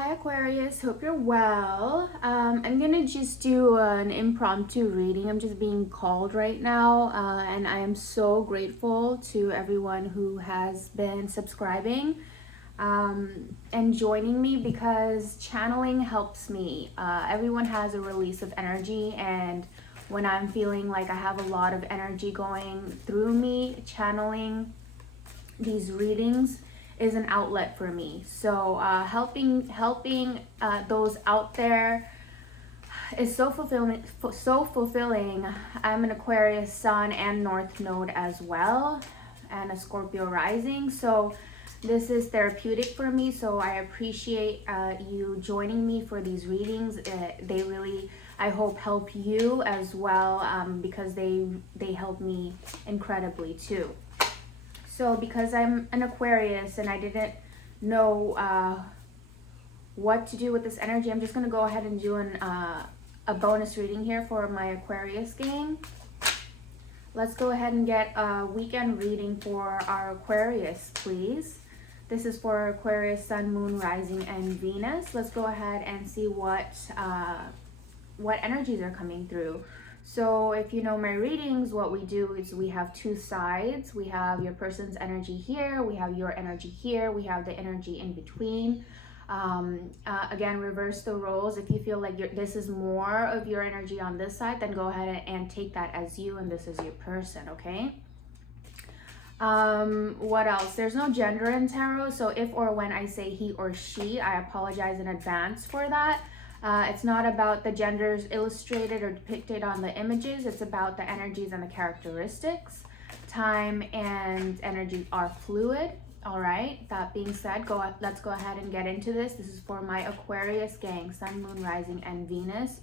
Hi Aquarius, hope you're well. I'm gonna just do an impromptu reading. I'm just being called right now, and I am so grateful to everyone who has been subscribing and joining me because channeling helps me. Everyone has a release of energy, and when I'm feeling like I have a lot of energy going through me, channeling these readings is an outlet for me. So helping those out there is so fulfilling. I'm an Aquarius Sun and North Node as well, and a Scorpio rising. So this is therapeutic for me. So I appreciate you joining me for these readings. They really, I hope, help you as well, because they help me incredibly too. So because I'm an Aquarius and I didn't know what to do with this energy, I'm just going to go ahead and do a bonus reading here for my Aquarius gang. Let's go ahead and get a weekend reading for our Aquarius, please. This is for Aquarius, Sun, Moon, Rising, and Venus. Let's go ahead and see what energies are coming through. So if you know my readings, what we do is we have two sides. We have your person's energy here, we have your energy here, we have the energy in between. Again, reverse the roles. If you feel like this is more of your energy on this side, then go ahead and take that as you, and this is your person, okay? What else? There's no gender in tarot, so if or when I say he or she, I apologize in advance for that. It's not about the genders illustrated or depicted on the images. It's about the energies and the characteristics. Time and energy are fluid. All right. That being said, let's go ahead and get into this. This is for my Aquarius gang, Sun, Moon, Rising, and Venus.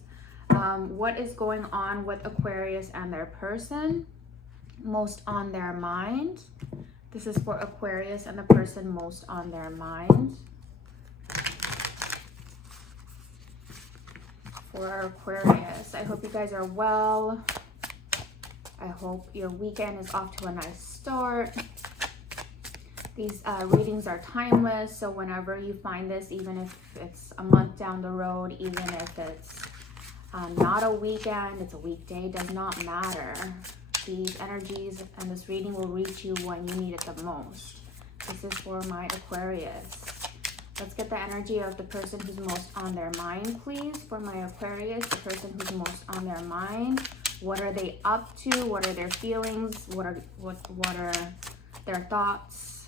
What is going on with Aquarius and their person? Most on their mind. This is for Aquarius and the person most on their mind. For Aquarius, I hope you guys are well. I hope your weekend is off to a nice start. These readings are timeless, so whenever you find this, even if it's a month down the road, even if it's not a weekend, it's a weekday, does not matter. These energies and this reading will reach you when you need it the most. This is for my Aquarius. Let's get the energy of the person who's most on their mind, please. For my Aquarius, the person who's most on their mind. What are they up to? What are their feelings? What are their thoughts?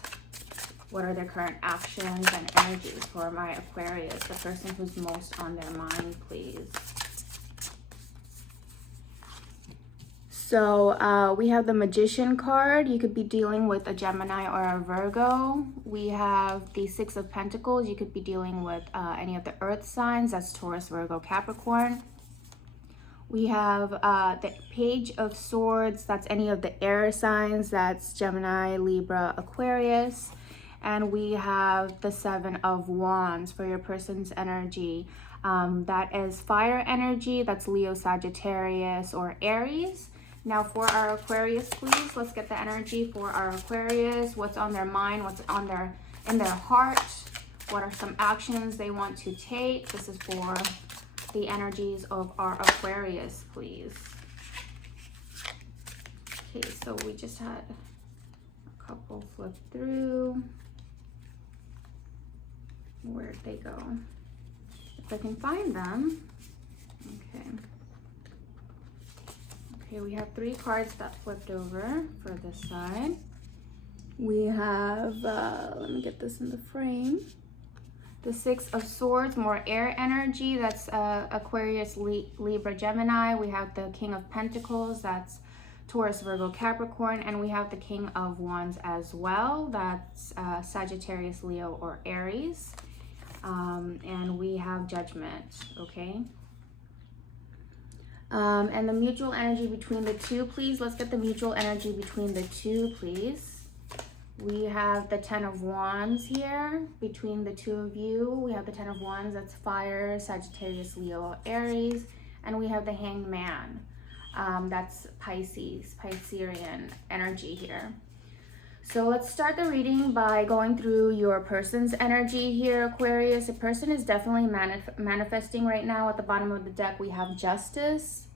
What are their current actions and energies? For my Aquarius, the person who's most on their mind, please. So we have the Magician card. You could be dealing with a Gemini or a Virgo. We have the Six of Pentacles. You could be dealing with any of the earth signs. That's Taurus, Virgo, Capricorn. We have the Page of Swords. That's any of the air signs. That's Gemini, Libra, Aquarius. And we have the Seven of Wands for your person's energy. That is fire energy. That's Leo, Sagittarius, or Aries. Now for our Aquarius, please, let's get the energy for our Aquarius. What's on their mind? What's in their heart? What are some actions they want to take? This is for the energies of our Aquarius, please. Okay, so we just had a couple flip through. Where'd they go? If I can find them. Okay. Okay, we have three cards that flipped over for this side. We have, let me get this in the frame. The Six of Swords, more air energy. That's Aquarius, Libra, Gemini. We have the King of Pentacles. That's Taurus, Virgo, Capricorn. And we have the King of Wands as well. That's Sagittarius, Leo, or Aries. And we have Judgment, okay? And the mutual energy between the two, please. Let's get the mutual energy between the two, please. We have the Ten of Wands here between the two of you. We have the Ten of Wands, that's fire, Sagittarius, Leo, Aries. And we have the Hanged Man. That's Pisces, Piscean energy here. So let's start the reading by going through your person's energy here, Aquarius. A person is definitely manifesting right now. At the bottom of the deck, we have Justice.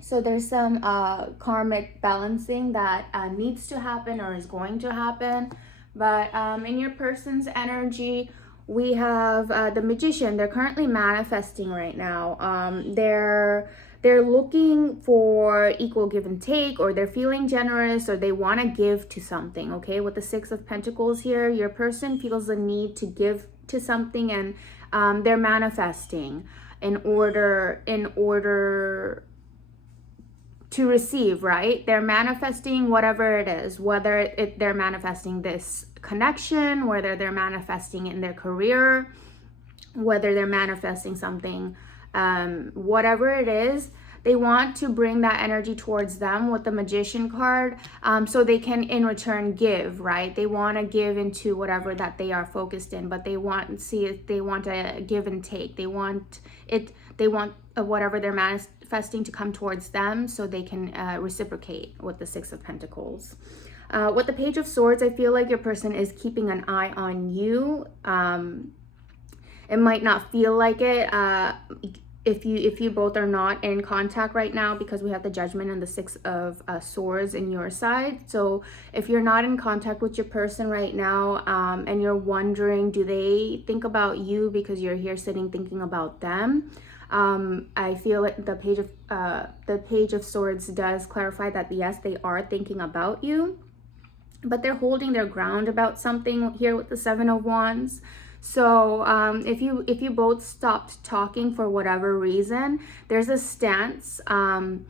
So there's some karmic balancing that needs to happen or is going to happen. But in your person's energy, we have the Magician. They're currently manifesting right now. They're looking for equal give and take, or they're feeling generous, or they want to give to something, okay? With the Six of Pentacles here, your person feels the need to give to something, and they're manifesting in order to receive, right? They're manifesting whatever it is, whether they're manifesting this connection, whether they're manifesting in their career, whether they're manifesting something, whatever it is, they want to bring that energy towards them with the Magician card, so they can in return give, right? They want to give into whatever that they are focused in, but they want to give and take. They want whatever they're manifesting to come towards them, so they can reciprocate with the Six of Pentacles. With the Page of Swords, I feel like your person is keeping an eye on you. It might not feel like it if you both are not in contact right now, because we have the Judgment and the Six of Swords in your side. So if you're not in contact with your person right now, and you're wondering, do they think about you because you're here sitting thinking about them? I feel like the Page of Swords does clarify that yes, they are thinking about you, but they're holding their ground about something here with the Seven of Wands. So if you both stopped talking for whatever reason, there's a stance that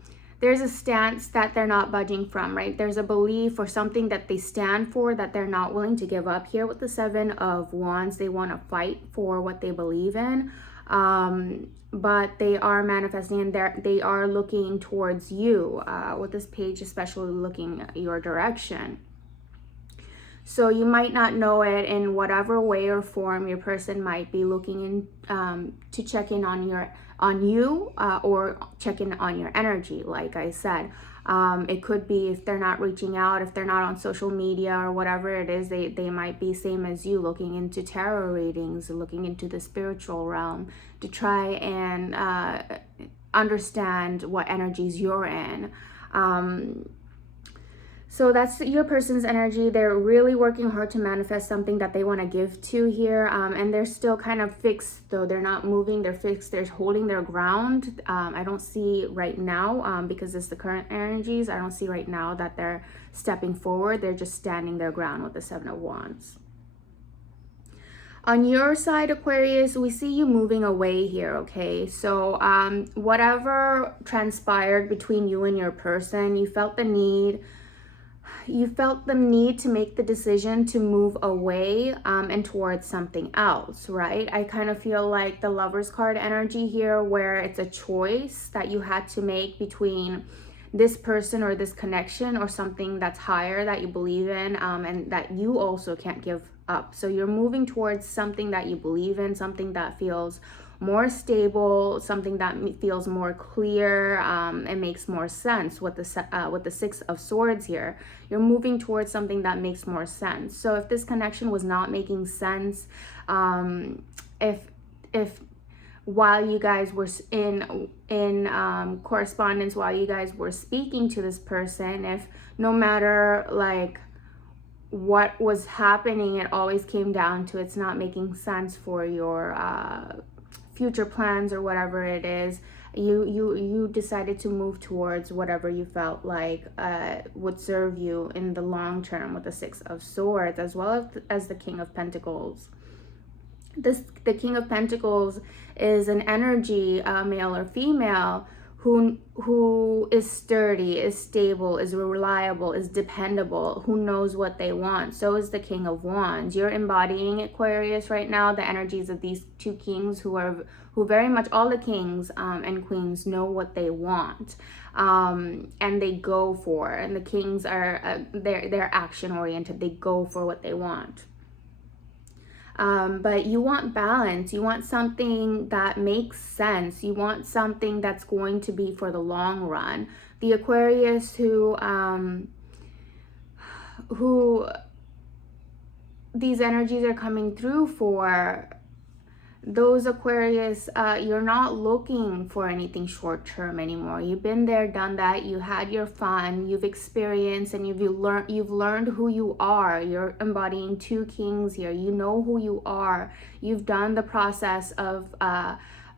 they're not budging from, right? There's a belief or something that they stand for that they're not willing to give up. Here with the Seven of Wands, they want to fight for what they believe in, but they are manifesting, and they are looking towards you, with this page especially looking your direction. So you might not know it, in whatever way or form your person might be looking in to check in on you, or check in on your energy. Like I said, it could be, if they're not reaching out, if they're not on social media or whatever it is, they might be same as you, looking into tarot readings, looking into the spiritual realm to try and understand what energies you're in. So that's your person's energy. They're really working hard to manifest something that they want to give to here. And they're still kind of fixed, though. They're not moving. They're fixed. They're holding their ground. I don't see right now, because it's the current energies, I don't see right now that they're stepping forward. They're just standing their ground with the Seven of Wands. On your side, Aquarius, we see you moving away here, okay? So whatever transpired between you and your person, you felt the need to make the decision to move away and towards something else, right? I kind of feel like the Lover's card energy here, where it's a choice that you had to make between this person or this connection or something that's higher that you believe in, and that you also can't give up. So you're moving towards something that you believe in, something that feels more stable, something that feels more clear, and makes more sense with the Six of Swords here. You're moving towards something that makes more sense. So if this connection was not making sense, if while you guys were in correspondence, while you guys were speaking to this person, if no matter like what was happening, it always came down to it's not making sense for your future plans or whatever it is, you decided to move towards whatever you felt like would serve you in the long term with the Six of Swords, as well as the King of Pentacles. The King of Pentacles is an energy, male or female, who is sturdy, is stable, is reliable, is dependable, who knows what they want. So is the King of Wands. You're embodying Aquarius right now, the energies of these two kings, who very much, all the kings and queens know what they want, and they go for. And the kings are they're action oriented. They go for what they want. But you want balance. You want something that makes sense. You want something that's going to be for the long run. The Aquarius who who these energies are coming through for, those Aquarius, you're not looking for anything short term anymore. You've been there, done that. You had your fun, you've experienced, and you've learned who you are. You're embodying two kings here. You know who you are. You've done the process of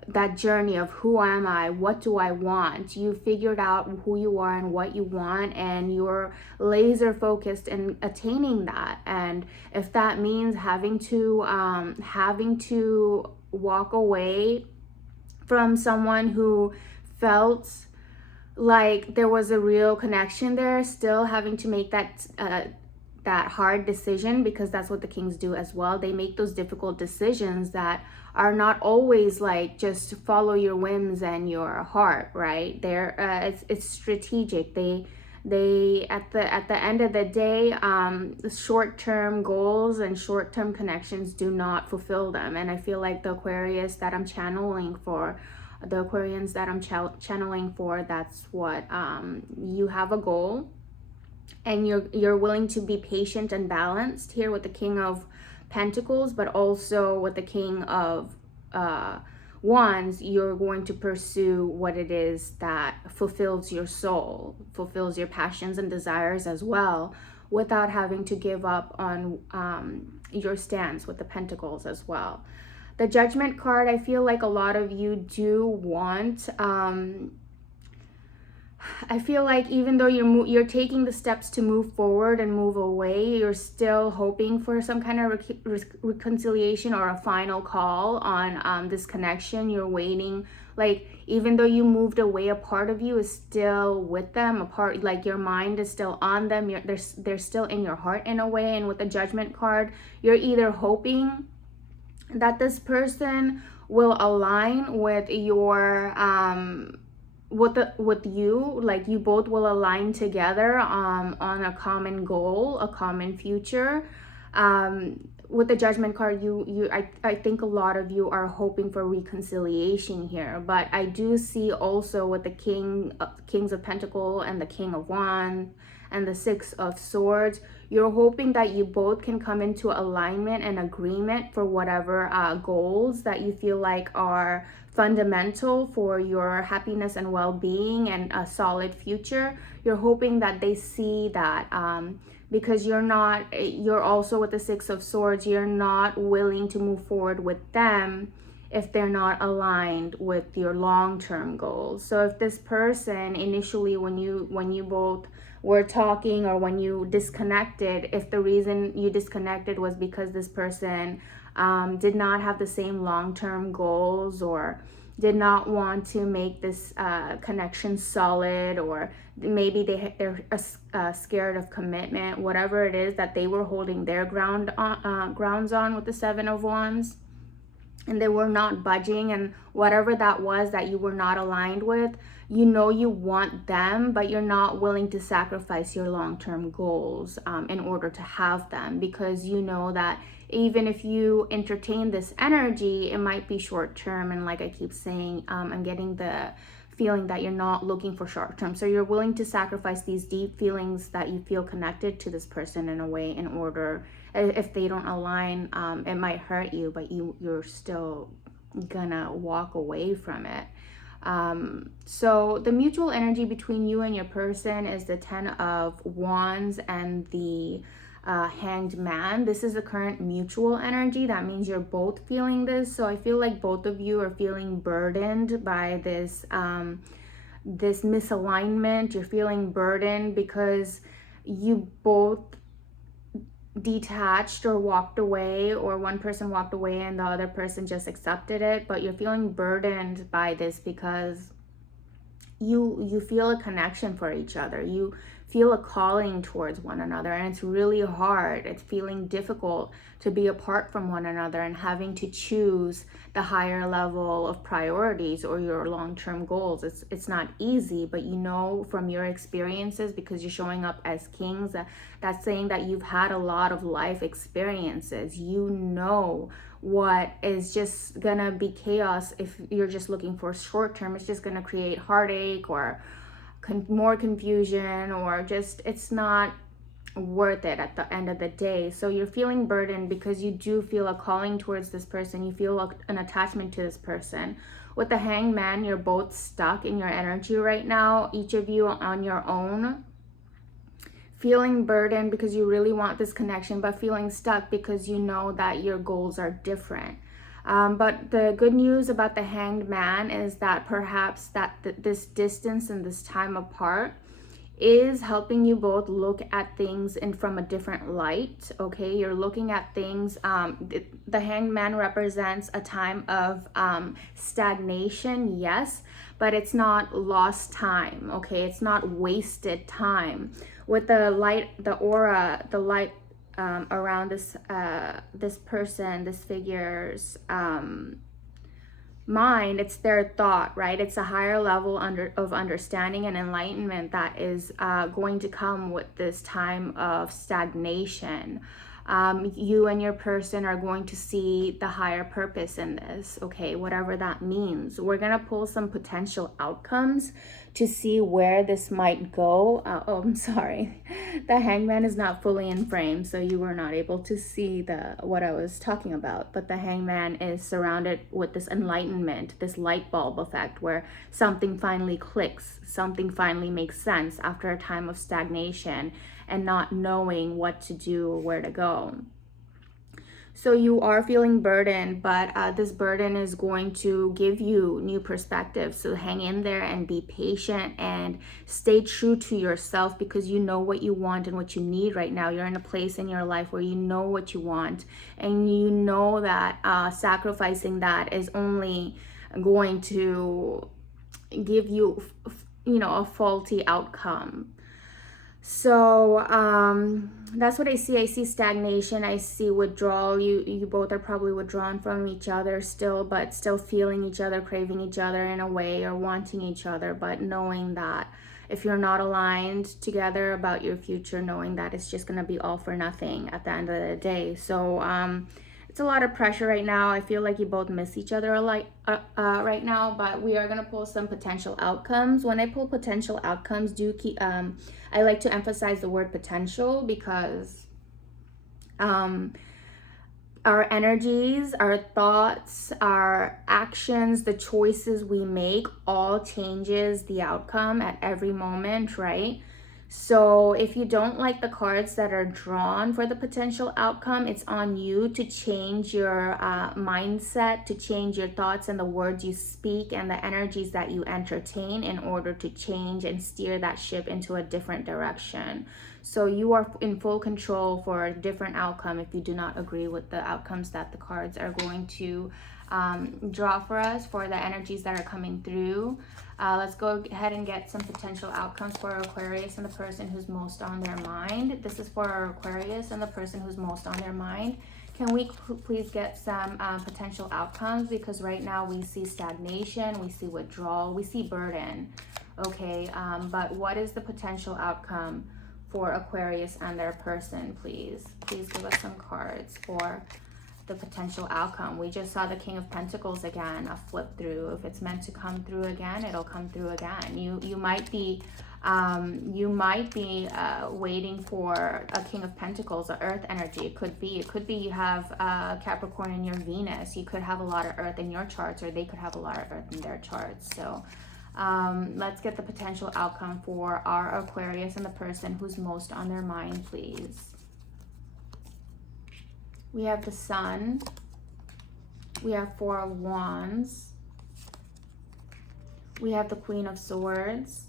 that journey of who am I, what do I want. You figured out who you are and what you want, and you're laser focused in attaining that. And if that means having to walk away from someone who felt like there was a real connection there, still having to make that hard decision, because that's what the kings do as well. They make those difficult decisions that are not always like just follow your whims and your heart, right? It's strategic. They at the end of the day, short-term goals and short-term connections do not fulfill them. And I feel like the Aquarius that I'm channeling for, the Aquarians that I'm channeling for, that's what you have a goal, and you're willing to be patient and balanced here with the King of Pentacles, but also with the King of Wands. You're going to pursue what it is that fulfills your soul, fulfills your passions and desires as well, without having to give up on your stance with the Pentacles as well. The Judgment card, I feel like a lot of you do want, I feel like even though you're taking the steps to move forward and move away, you're still hoping for some kind of reconciliation or a final call on this connection. You're waiting, like even though you moved away, a part of you is still with them, a part, like your mind is still on them. They're still in your heart in a way. And with the Judgment card, you're either hoping that this person will align with your with you, like you both will align together on a common goal, a common future. With the Judgment card, I think a lot of you are hoping for reconciliation here, but I do see also with the Kings of Pentacles and the King of Wands and the Six of Swords, you're hoping that you both can come into alignment and agreement for whatever goals that you feel like are fundamental for your happiness and well-being and a solid future. You're hoping that they see that, because you're also with the Six of Swords, you're not willing to move forward with them if they're not aligned with your long-term goals. So if this person initially, when you both were talking, or when you disconnected, if the reason you disconnected was because this person did not have the same long-term goals, or did not want to make this connection solid, or maybe they're scared of commitment, whatever it is that they were holding their grounds on with the Seven of Wands, and they were not budging, and whatever that was that you were not aligned with, you know you want them, but you're not willing to sacrifice your long-term goals in order to have them, because you know that even if you entertain this energy, it might be short-term. And like I keep saying, I'm getting the feeling that you're not looking for short-term. So you're willing to sacrifice these deep feelings that you feel connected to this person in a way, in order, if they don't align, it might hurt you, but you're still gonna walk away from it. So the mutual energy between you and your person is the Ten of Wands and the Hanged Man. This is the current mutual energy. That means you're both feeling this. So I feel like both of you are feeling burdened by this this misalignment. You're feeling burdened because you both detached or walked away, or one person walked away and the other person just accepted it. But you're feeling burdened by this because you feel a connection for each other. You feel a calling towards one another, and it's really hard. It's feeling difficult to be apart from one another and having to choose the higher level of priorities or your long-term goals. It's not easy, but you know from your experiences, because you're showing up as kings, that's saying that you've had a lot of life experiences. You know what is just gonna be chaos if you're just looking for short-term. It's just gonna create heartache or more confusion, or just it's not worth it at the end of the day. So you're feeling burdened because you do feel a calling towards this person. You feel an attachment to this person. With the Hanged Man, you're both stuck in your energy right now, each of you on your own, feeling burdened because you really want this connection, but feeling stuck because you know that your goals are different. But the good news about the Hanged Man is that perhaps this distance and this time apart is helping you both look at things from a different light. Okay, you're looking at things. The Hanged Man represents a time of stagnation, yes, but it's not lost time. Okay, it's not wasted time. With the light, the aura, the light around this person, this figure's mind, it's their thought, right? It's a higher level of understanding and enlightenment that is going to come with this time of stagnation. You and your person are going to see the higher purpose in this, okay, whatever that means. We're gonna pull some potential outcomes to see where this might go. Oh, I'm sorry. The Hangman is not fully in frame, so you were not able to see what I was talking about. But the Hangman is surrounded with this enlightenment, this light bulb effect, where something finally clicks, something finally makes sense after a time of stagnation and not knowing what to do or where to go. So you are feeling burdened, but this burden is going to give you new perspectives. So hang in there and be patient and stay true to yourself, because you know what you want and what you need right now. You're in a place in your life where you know what you want, and you know that sacrificing that is only going to give you, a faulty outcome. So that's what I see. I see stagnation. I see withdrawal. You both are probably withdrawn from each other still, but still feeling each other, craving each other in a way, or wanting each other, but knowing that if you're not aligned together about your future, knowing that it's just going to be all for nothing at the end of the day. So it's a lot of pressure right now. I feel like you both miss each other right now, but we are going to pull some potential outcomes. When I pull potential outcomes, I like to emphasize the word potential, because our energies, our thoughts, our actions, the choices we make all changes the outcome at every moment, right? So if you don't like the cards that are drawn for the potential outcome, it's on you to change your mindset, to change your thoughts and the words you speak and the energies that you entertain in order to change and steer that ship into a different direction. So you are in full control for a different outcome if you do not agree with the outcomes that the cards are going to draw for us, for the energies that are coming through. Let's go ahead and get some potential outcomes for Aquarius and the person who's most on their mind. This is for Aquarius and the person who's most on their mind. Can we please get some potential outcomes? Because right now we see stagnation, we see withdrawal, we see burden. Okay, but what is the potential outcome for Aquarius and their person, please? Please give us some cards for the potential outcome. We just saw the King of Pentacles again, a flip through. If it's meant to come through again, it'll come through again. You might be waiting for a King of Pentacles, an earth energy. It could be you have Capricorn in your Venus. You could have a lot of earth in your charts, or they could have a lot of earth in their charts. So let's get the potential outcome for our Aquarius and the person who's most on their mind, please. We have the Sun, we have Four of Wands, we have the Queen of Swords,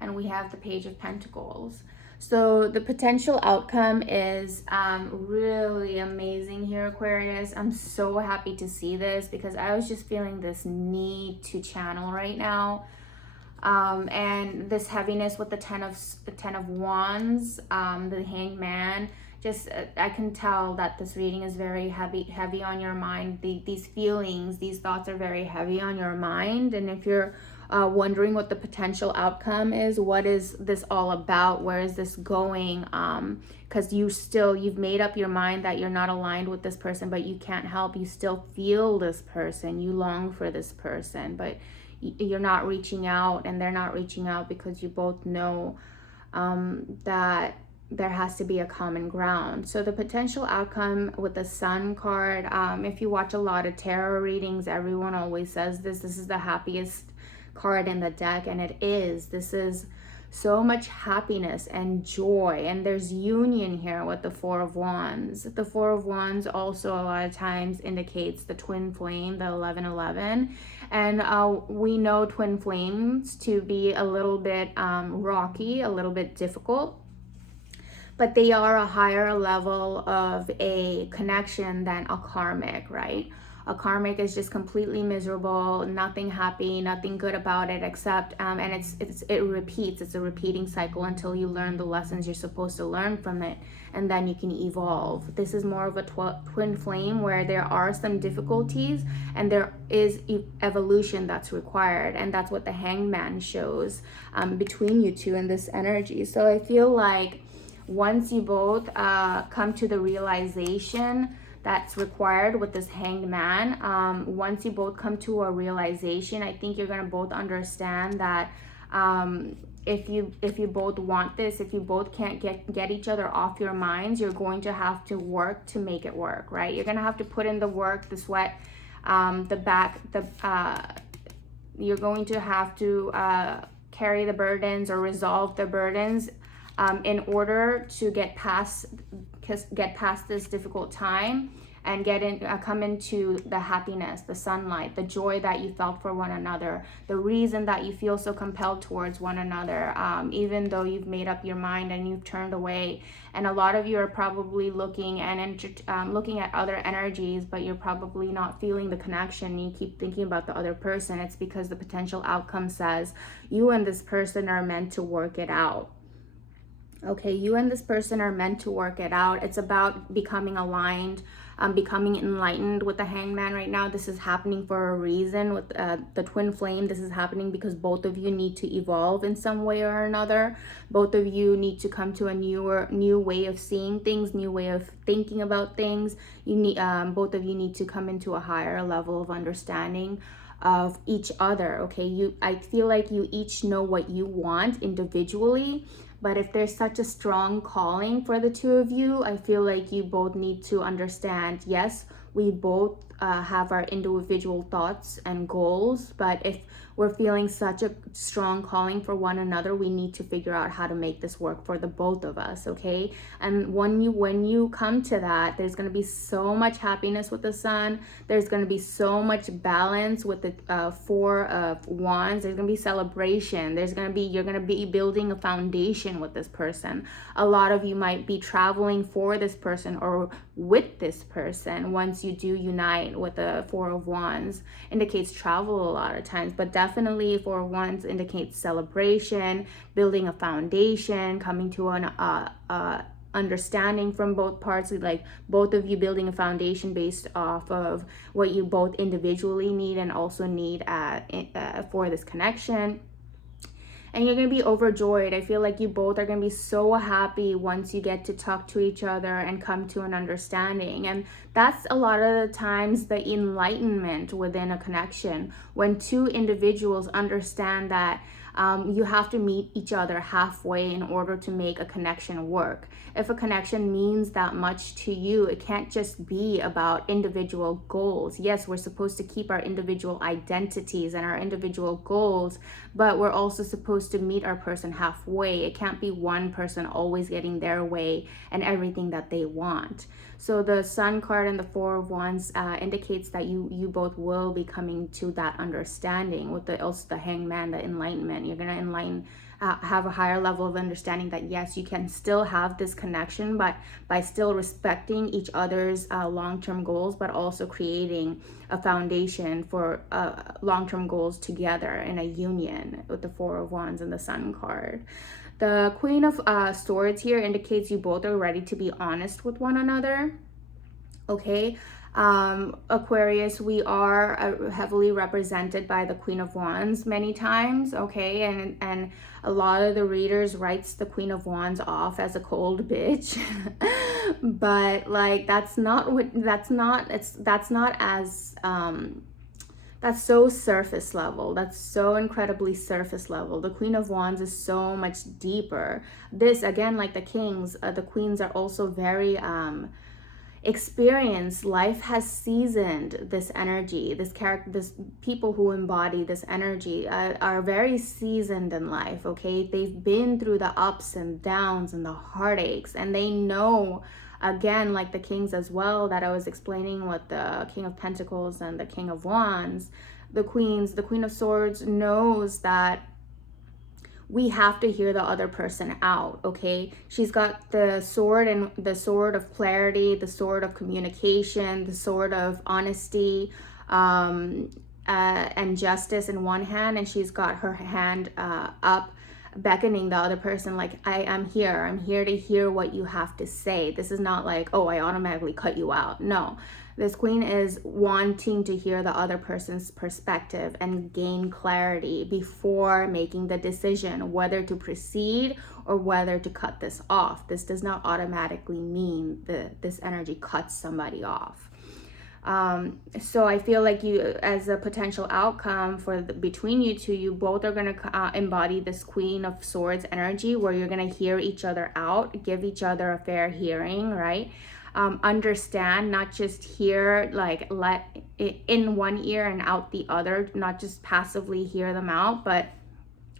and we have the Page of Pentacles. So the potential outcome is really amazing here, Aquarius. I'm so happy to see this, because I was just feeling this need to channel right now. And this heaviness with the Ten of Wands, the Hanged Man. Just I can tell that this reading is very heavy on your mind. These feelings, these thoughts are very heavy on your mind. And if you're wondering what the potential outcome is, what is this all about, where is this going, because you've made up your mind that you're not aligned with this person, but you can't help, you still feel this person, you long for this person, but you're not reaching out, and they're not reaching out, because you both know that there has to be a common ground. So the potential outcome with the Sun card, if you watch a lot of tarot readings, everyone always says this is the happiest card in the deck, and it is. This is so much happiness and joy, and there's union here with the Four of Wands. The Four of Wands also a lot of times indicates the twin flame, the 1111, and we know twin flames to be a little bit rocky, a little bit difficult, but they are a higher level of a connection than a karmic, right? A karmic is just completely miserable, nothing happy, nothing good about it, except and it repeats. It's a repeating cycle until you learn the lessons you're supposed to learn from it, and then you can evolve. This is more of a twin flame where there are some difficulties and there is evolution that's required, and that's what the Hangman shows between you two in this energy. So I feel like once you both come to the realization that's required with this Hanged Man, once you both come to a realization, I think you're going to both understand that if you both want this, if you both can't get each other off your minds, you're going to have to work to make it work, right? You're going to have to put in the work, the sweat, you're going to have to carry the burdens or resolve the burdens in order to get past this difficult time and come into the happiness, the sunlight, the joy that you felt for one another, the reason that you feel so compelled towards one another, even though you've made up your mind and you've turned away. And a lot of you are probably looking at other energies, but you're probably not feeling the connection. You keep thinking about the other person. It's because the potential outcome says you and this person are meant to work it out. Okay, you and this person are meant to work it out. It's about becoming aligned, becoming enlightened with the Hangman right now. This is happening for a reason with the twin flame. This is happening because both of you need to evolve in some way or another. Both of you need to come to a new way of seeing things, new way of thinking about things. You need both of you need to come into a higher level of understanding of each other. Okay, I feel like you each know what you want individually. But if there's such a strong calling for the two of you, I feel like you both need to understand, yes, we both have our individual thoughts and goals, but if we're feeling such a strong calling for one another, we need to figure out how to make this work for the both of us, okay? And when you come to that, there's going to be so much happiness with the Sun. There's going to be so much balance with the Four of Wands. There's going to be celebration. You're going to be building a foundation with this person. A lot of you might be traveling for this person or with this person once you do unite with the Four of Wands. Indicates travel a lot of times, but definitely Four of Wands indicates celebration, building a foundation, coming to an understanding from both parts, like both of you building a foundation based off of what you both individually need and also need for this connection. And you're going to be overjoyed. I feel like you both are going to be so happy once you get to talk to each other and come to an understanding. And that's a lot of the times the enlightenment within a connection, when two individuals understand that you have to meet each other halfway in order to make a connection work. If a connection means that much to you, it can't just be about individual goals. Yes, we're supposed to keep our individual identities and our individual goals, but we're also supposed to meet our person halfway. It can't be one person always getting their way and everything that they want. So the Sun card and the Four of Wands indicates that you both will be coming to that understanding with also the Hangman, the enlightenment. You're going to have a higher level of understanding that yes, you can still have this connection, but by still respecting each other's long-term goals, but also creating a foundation for long-term goals together in a union with the Four of Wands and the Sun card. The Queen of Swords here indicates you both are ready to be honest with one another. Okay, Aquarius, we are heavily represented by the Queen of Wands many times, okay, and a lot of the readers writes the Queen of Wands off as a cold bitch, but like that's not as That's so surface level. That's so incredibly surface level. The Queen of Wands is so much deeper. This, again, like the kings, the queens are also very experienced. Life has seasoned this energy. This character, this people who embody this energy are very seasoned in life, okay? They've been through the ups and downs and the heartaches, and they know, again, like the kings as well that I was explaining with the King of Pentacles and the King of Wands, the queens, the Queen of Swords knows that we have to hear the other person out, okay? She's got the sword, and the sword of clarity, the sword of communication, the sword of honesty, and justice in one hand, and she's got her hand up, beckoning the other person, like, I'm here to hear what you have to say. This is not like, oh, I automatically cut you out. No, this queen is wanting to hear the other person's perspective and gain clarity before making the decision whether to proceed or whether to cut this off. This does not automatically mean that this energy cuts somebody off. So I feel like you, as a potential outcome for between you two, you both are going to embody this Queen of Swords energy, where you're going to hear each other out, give each other a fair hearing, right? Understand, not just hear, like let it in one ear and out the other, not just passively hear them out, but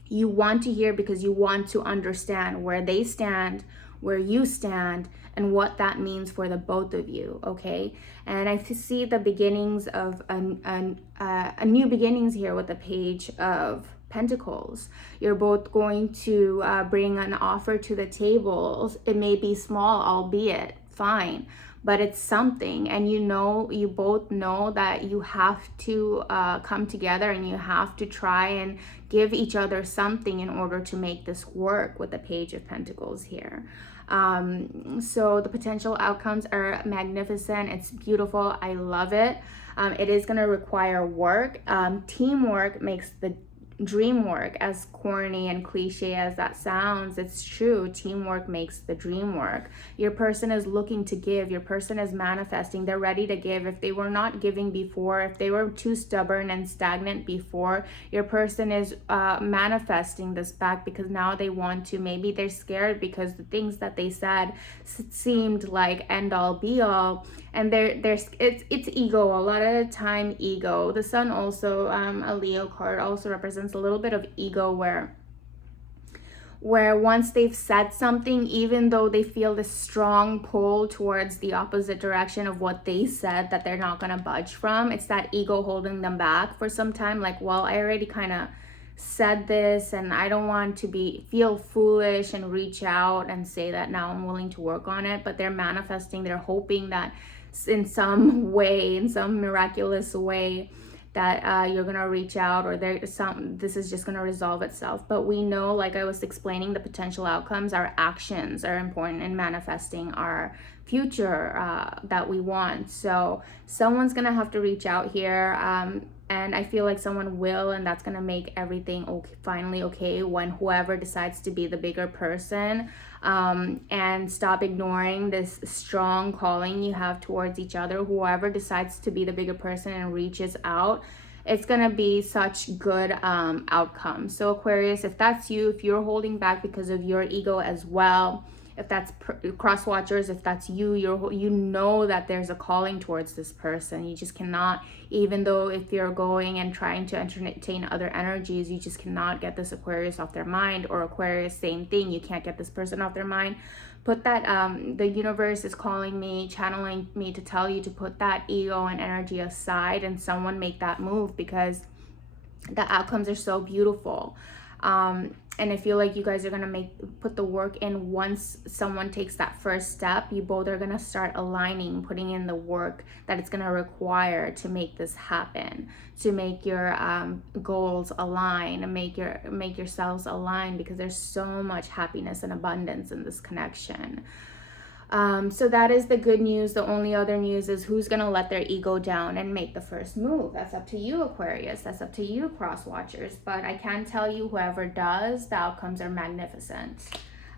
you want to hear because you want to understand where they stand, where you stand, and what that means for the both of you, okay? And I see the beginnings of a new beginnings here with the Page of Pentacles. You're both going to bring an offer to the table. It may be small, albeit, fine, but it's something. And you both know that you have to come together, and you have to try and give each other something in order to make this work with the Page of Pentacles here. So the potential outcomes are magnificent. It's beautiful. I love it. It is going to require work. Teamwork makes the dream work. As corny and cliche as that sounds, it's true. Teamwork makes the dream work. Your person is looking to give. Your person is manifesting. They're ready to give. If they were not giving before, if they were too stubborn and stagnant before, your person is manifesting this back because now they want to. Maybe they're scared because the things that they said seemed like end all be all, and it's ego. A lot of the time, ego. The Sun also, a Leo card, also represents a little bit of ego, where once they've said something, even though they feel this strong pull towards the opposite direction of what they said that they're not going to budge from, it's that ego holding them back for some time. Like, well, I already kind of said this, and I don't want to feel foolish and reach out and say that now I'm willing to work on it. But they're manifesting, they're hoping that in some way, in some miraculous way, that you're gonna reach out, or this is just gonna resolve itself. But we know, like I was explaining, the potential outcomes, our actions are important in manifesting our future that we want. So someone's gonna have to reach out here, and I feel like someone will, and that's gonna make everything finally okay when whoever decides to be the bigger person, and stop ignoring this strong calling you have towards each other. Whoever decides to be the bigger person and reaches out, it's gonna be such good outcomes. So Aquarius, if that's you, if you're holding back because of your ego as well, if that's cross watchers, if that's you, you know that there's a calling towards this person. You just cannot, even though if you're going and trying to entertain other energies, you just cannot get this Aquarius off their mind. Or Aquarius, same thing, you can't get this person off their mind. Put that, the universe is calling me, channeling me to tell you to put that ego and energy aside, and someone make that move, because the outcomes are so beautiful. And I feel like you guys are gonna put the work in. Once someone takes that first step, you both are gonna start aligning, putting in the work that it's gonna require to make this happen, to make your goals align, and make yourselves align, because there's so much happiness and abundance in this connection. So that is the good news. The only other news is who's going to let their ego down and make the first move. That's up to you, Aquarius. That's up to you, cross watchers. But I can tell you, whoever does, the outcomes are magnificent.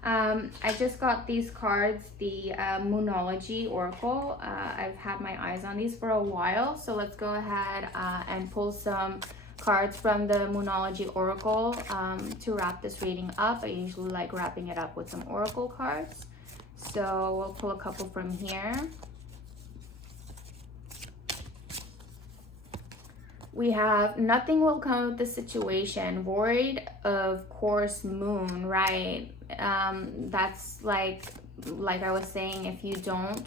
I just got these cards, the Moonology Oracle. I've had my eyes on these for a while, so let's go ahead and pull some cards from the Moonology Oracle to wrap this reading up. I usually like wrapping it up with some Oracle cards. So we'll pull a couple from here. We have nothing will come of the situation, void of course moon, right? That's like I was saying, if you don't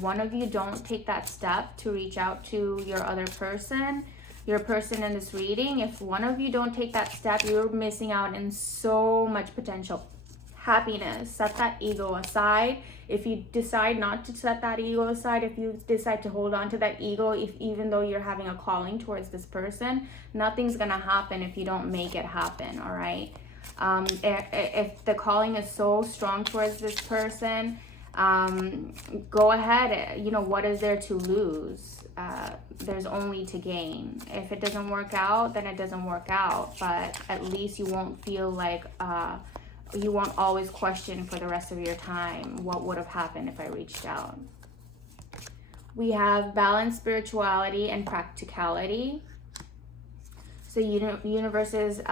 one of you don't take that step to reach out to your other person, your person in this reading, if one of you don't take that step, you're missing out in so much potential happiness. Set that ego aside. If you decide not to set that ego aside, if you decide to hold on to that ego, even though you're having a calling towards this person, nothing's gonna happen if you don't make it happen. All right. If the calling is so strong towards this person, go ahead. You know, what is there to lose? There's only to gain. If it doesn't work out, then it doesn't work out, but at least you won't feel like you won't always question for the rest of your time what would have happened if I reached out. We have balanced spirituality and practicality. So universe is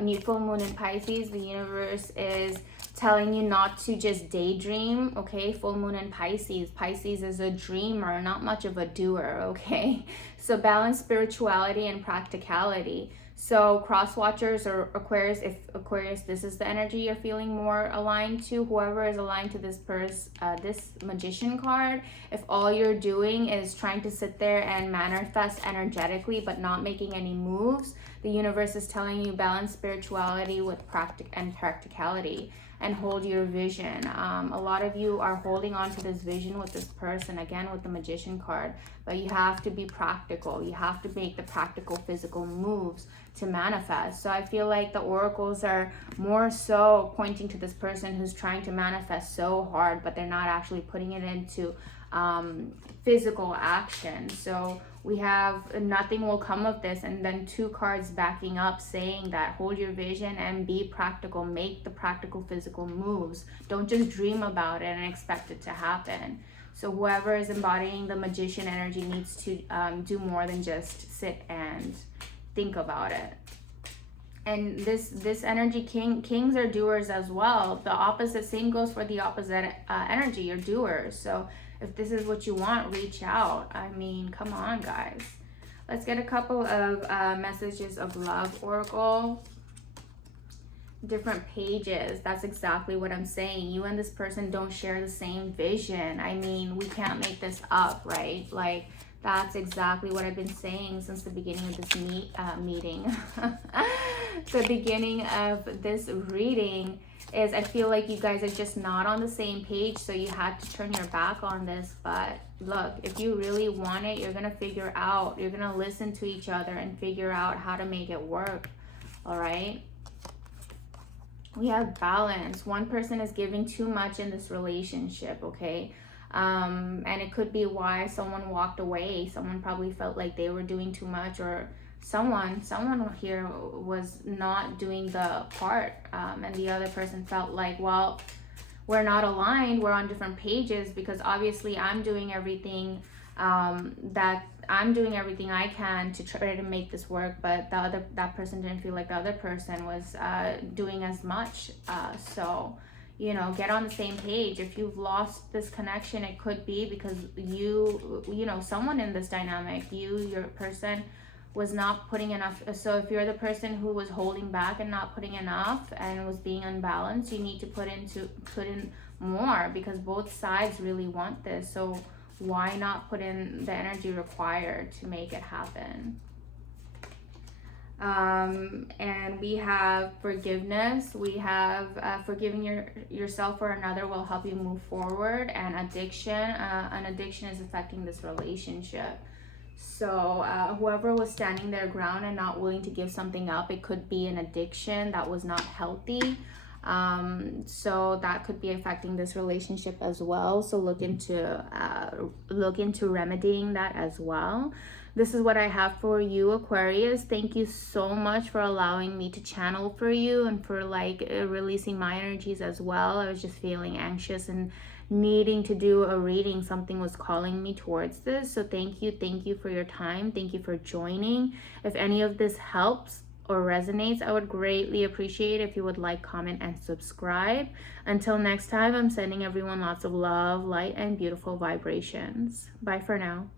new full moon in Pisces. The universe is telling you not to just daydream, okay? Full moon in Pisces. Pisces is a dreamer, not much of a doer, okay? So balance spirituality and practicality. So cross watchers or Aquarius, if Aquarius, this is the energy you're feeling more aligned to, whoever is aligned to this this Magician card, if all you're doing is trying to sit there and manifest energetically but not making any moves, the universe is telling you balance spirituality with practicality and hold your vision. A lot of you are holding on to this vision with this person, again with the Magician card, but you have to be practical. You have to make the practical physical moves to manifest. So I feel like the oracles are more so pointing to this person who's trying to manifest so hard, but they're not actually putting it into physical action. So we have nothing will come of this, and then two cards backing up saying that hold your vision and be practical, make the practical physical moves. Don't just dream about it and expect it to happen. So whoever is embodying the Magician energy needs to do more than just sit and think about it. And this energy, kings are doers as well. The opposite, same goes for the opposite energy, you're doers. So if this is what you want, reach out. I mean, come on, guys. Let's get a couple of messages of love, Oracle. Different pages. That's exactly what I'm saying. You and this person don't share the same vision. I mean, we can't make this up, right? Like, that's exactly what I've been saying since the beginning of this meeting. The beginning of this reading is I feel like you guys are just not on the same page, so you had to turn your back on this. But look, if you really want it, you're gonna figure out, you're gonna listen to each other and figure out how to make it work. All right, we have balance. One person is giving too much in this relationship, okay? And it could be why someone walked away. Someone probably felt like they were doing too much, or someone here was not doing the part, and the other person felt like, well, we're not aligned, we're on different pages, because obviously I'm doing everything I can to try to make this work, but that person didn't feel like the other person was doing as much. So you know, get on the same page. If you've lost this connection, it could be because you know, someone in this dynamic, your person was not putting enough. So if you're the person who was holding back and not putting enough and was being unbalanced, you need to put in more, because both sides really want this. So why not put in the energy required to make it happen? And we have forgiveness. We have forgiving yourself for another will help you move forward. And addiction, an addiction is affecting this relationship. So whoever was standing their ground and not willing to give something up, it could be an addiction that was not healthy. So that could be affecting this relationship as well. So look into remedying that as well. this is what I have for you, Aquarius. Thank you so much for allowing me to channel for you and for like releasing my energies as well. I was just feeling anxious and needing to do a reading. Something was calling me towards this. So thank you for your time. Thank you for joining. If any of this helps or resonates, I would greatly appreciate if you would like, comment, and subscribe. Until next time, I'm sending everyone lots of love, light, and beautiful vibrations. Bye for now.